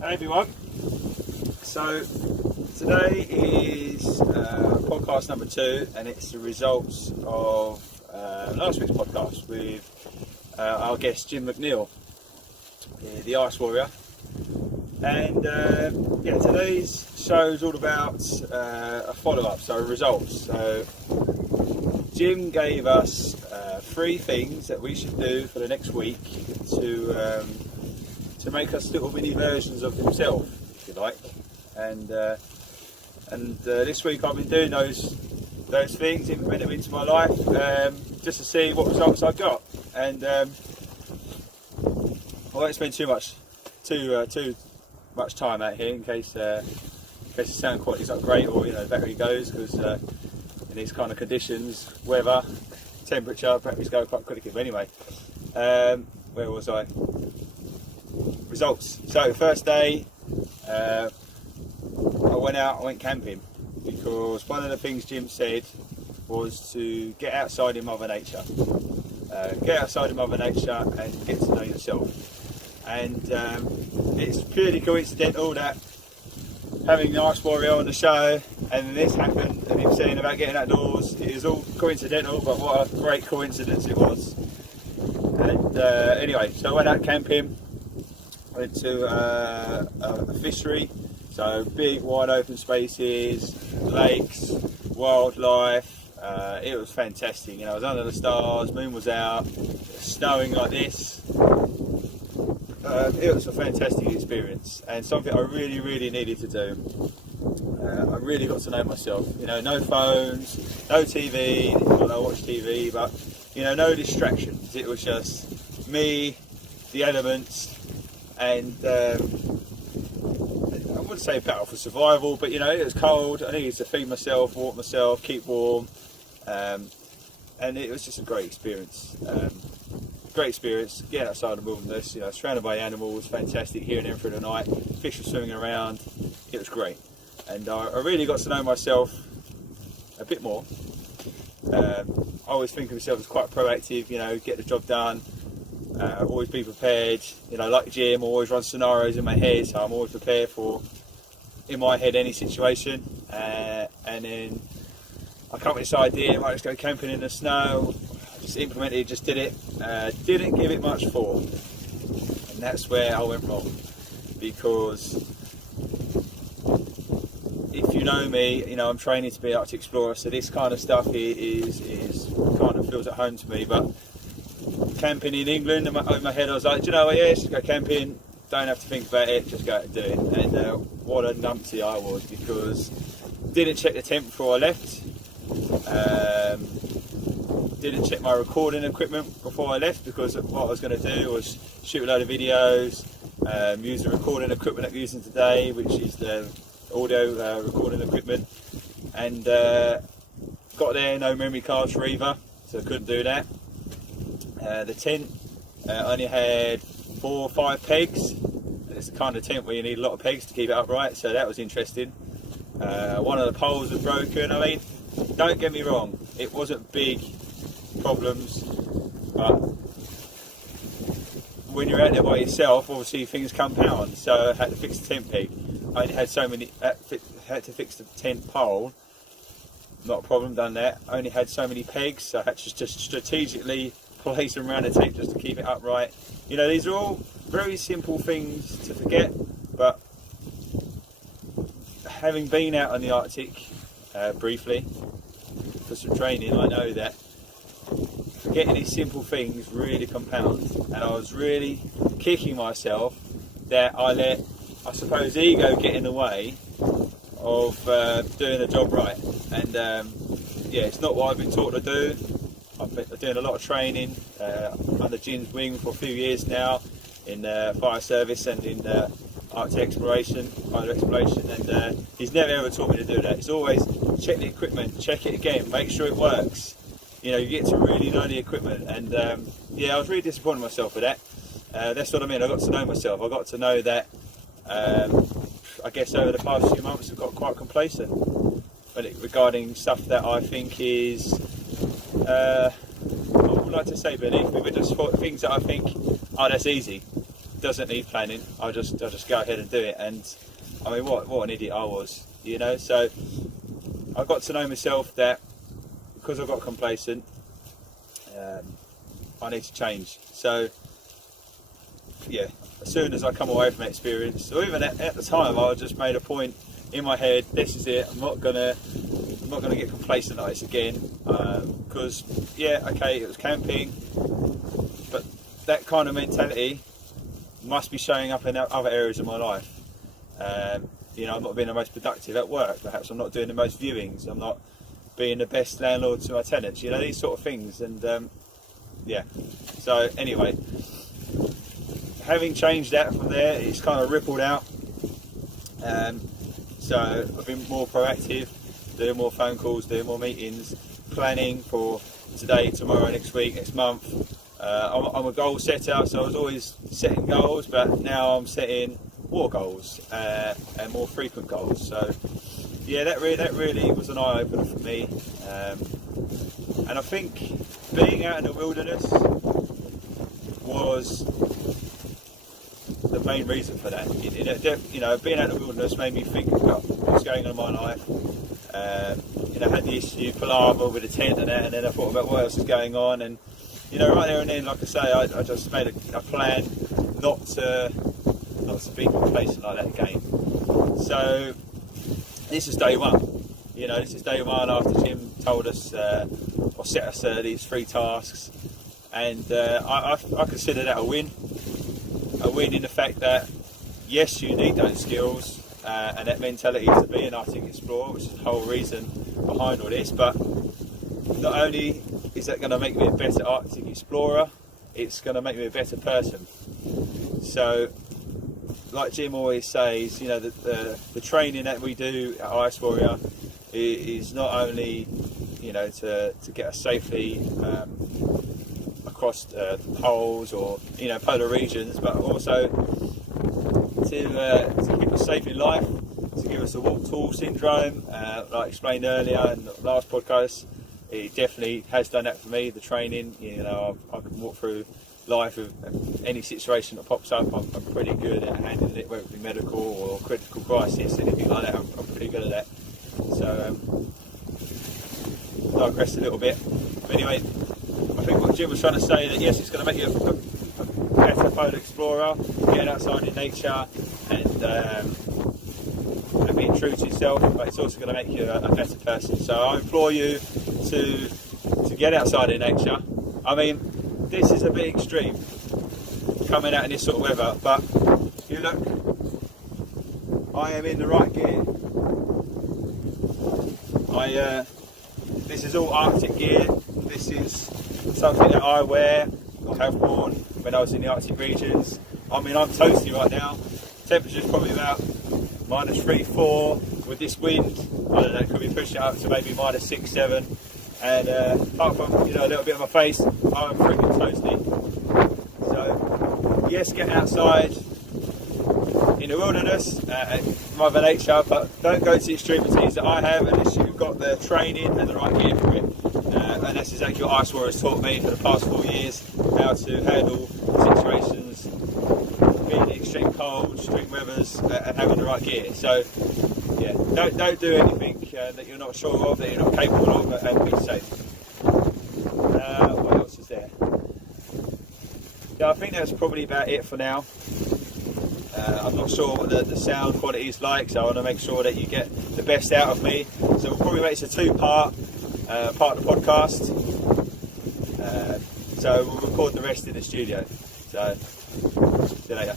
Hey everyone, so today is podcast number 2 and it's the results of last week's podcast with our guest Jim McNeil, the Ice Warrior. And today's show is all about a follow-up, so results. So Jim gave us 3 things that we should do for the next week to make us little mini versions of himself, if you like. And this week I've been doing those things, implementing them into my life, just to see what results I got. And I won't spend too much time out here in case the sound quality is not great, or the battery goes, because in these kind of conditions, weather, temperature, batteries go quite quickly. But anyway, where was I? Results. So first day, I went camping, because one of the things Jim said was to get outside in Mother Nature. Get outside in Mother Nature and get to know yourself. And it's purely coincidental that having the Ice Warrior on the show and this happened, and him saying about getting outdoors, it is all coincidental, but what a great coincidence it was. And anyway, so I went out camping. Went to a fishery, so big wide open spaces, lakes, wildlife. It was fantastic. I was under the stars, moon was out, it was snowing like this. It was a fantastic experience and something I really needed to do. I really got to know myself. No phones, no TV. Not that I watch TV, but no distractions. It was just me, the elements. And I wouldn't say battle for survival, but it was cold. I needed to feed myself, walk myself, keep warm, and it was just a great experience. Getting outside the wilderness, surrounded by animals, fantastic. Hearing them through the night, fish were swimming around. It was great, and I really got to know myself a bit more. I always think of myself as quite proactive. Get the job done. Always be prepared, like Jim, always run scenarios in my head, so I'm always prepared for, in my head, any situation. And then I come up with this idea, let's go camping in the snow. I just implemented it, just did it. Didn't give it much thought, and that's where I went wrong. Because if you know me, I'm training to be an Arctic explorer, so this kind of stuff is kind of feels at home to me. But camping in England, in my head I was like, just go camping, don't have to think about it, just go out and do it. And what a numpty I was, because didn't check the tent before I left, didn't check my recording equipment before I left, because what I was going to do was shoot a load of videos, use the recording equipment that I'm using today, which is the audio recording equipment, and got there, no memory cards for either, so I couldn't do that. The tent only had 4 or 5 pegs. It's the kind of tent where you need a lot of pegs to keep it upright, so that was interesting. One of the poles was broken. Don't get me wrong, it wasn't big problems, but when you're out there by yourself, obviously things compound. So I had to fix the tent peg. I only had had to fix the tent pole. Not a problem, done that. I only had so many pegs, so I had to just strategically place them around the tent just to keep it upright. These are all very simple things to forget, but having been out on the Arctic briefly for some training, I know that forgetting these simple things really compound, and I was really kicking myself that I let, I suppose, ego get in the way of doing the job right. And it's not what I've been taught to do. I've been doing a lot of training under Jim's wing for a few years now in fire service and in Arctic exploration, and he's never ever taught me to do that. It's always check the equipment, check it again, make sure it works. You get to really know the equipment, and I was really disappointed in myself with that. That's what I mean. I got to know myself. I got to know that. I guess over the past few months I've got quite complacent regarding stuff that I think is I would like to say beneath me, but just for things that I think, oh, that's easy. doesn't need planning. I'll just go ahead and do it. And I mean, what an idiot I was, you know. So I got to know myself that because I got complacent, I need to change. So yeah, as soon as I come away from that experience, or even at the time, I just made a point in my head, this is it, I'm not gonna get complacent like this again, because yeah, okay, it was camping, but that kind of mentality must be showing up in other areas of my life. You know, I'm not being the most productive at work, perhaps I'm not doing the most viewings, I'm not being the best landlord to my tenants, you know, these sort of things. And yeah, so anyway, having changed that from there, it's kind of rippled out. So I've been more proactive, doing more phone calls, doing more meetings, planning for today, tomorrow, next week, next month. I'm a goal setter, so I was always setting goals, but now I'm setting more goals and more frequent goals. So yeah, that really was an eye opener for me. And I think being out in the wilderness was the main reason for that. You know, being out in the wilderness made me think about what's going on in my life. You know, I had the issue palaver with the tent and that, and then I thought about what else is going on. And you know, right there and then, like I say, I just made a plan not to be complacent like that again. So this is day one. You know, this is day one after Jim told us or set us these 3 tasks, and I consider that a win. A win in the fact that yes, you need those skills and that mentality to be an Arctic explorer, which is the whole reason behind all this. But not only is that going to make me a better Arctic explorer, it's going to make me a better person. So, like Jim always says, you know, the training that we do at Ice Warrior is not only, you know, to get us safely across poles or, you know, polar regions, but also to keep us safe in life, to give us a walk tall syndrome, like I explained earlier in the last podcast. It definitely has done that for me, the training. You know, I can walk through life with any situation that pops up. I'm pretty good at handling it, whether it be medical or critical crisis, anything like that. I'm pretty good at that. So digressed a little bit. But anyway, I think what Jim was trying to say, that yes, it's going to make you a better polar explorer, getting outside in nature and being true to yourself, but it's also going to make you a better person. So I implore you to get outside in nature. I mean, this is a bit extreme coming out in this sort of weather, but you look, I am in the right gear. This is all Arctic gear. This is something that I wear or have worn when I was in the Arctic regions. I mean, I'm toasty right now. Temperature's probably about -3, -4 with this wind. I don't know, it could be pushing it up to maybe -6, -7. And apart from, you know, a little bit of my face, I'm freaking toasty. So yes, get outside in the wilderness, Mother Nature, but don't go to the extremities that I have unless you've got the training and the right gear for it. And that's exactly what Ice Warrior has taught me for the past 4 years, how to handle situations, being in extreme cold, extreme weathers, and having the right gear. So yeah, don't do anything that you're not sure of, that you're not capable of, and be safe. What else is there? Yeah, I think that's probably about it for now. I'm not sure what the sound quality is like, so I want to make sure that you get the best out of me. So we'll probably make this a 2-part part of the podcast. So we'll record the rest in the studio. So see you later.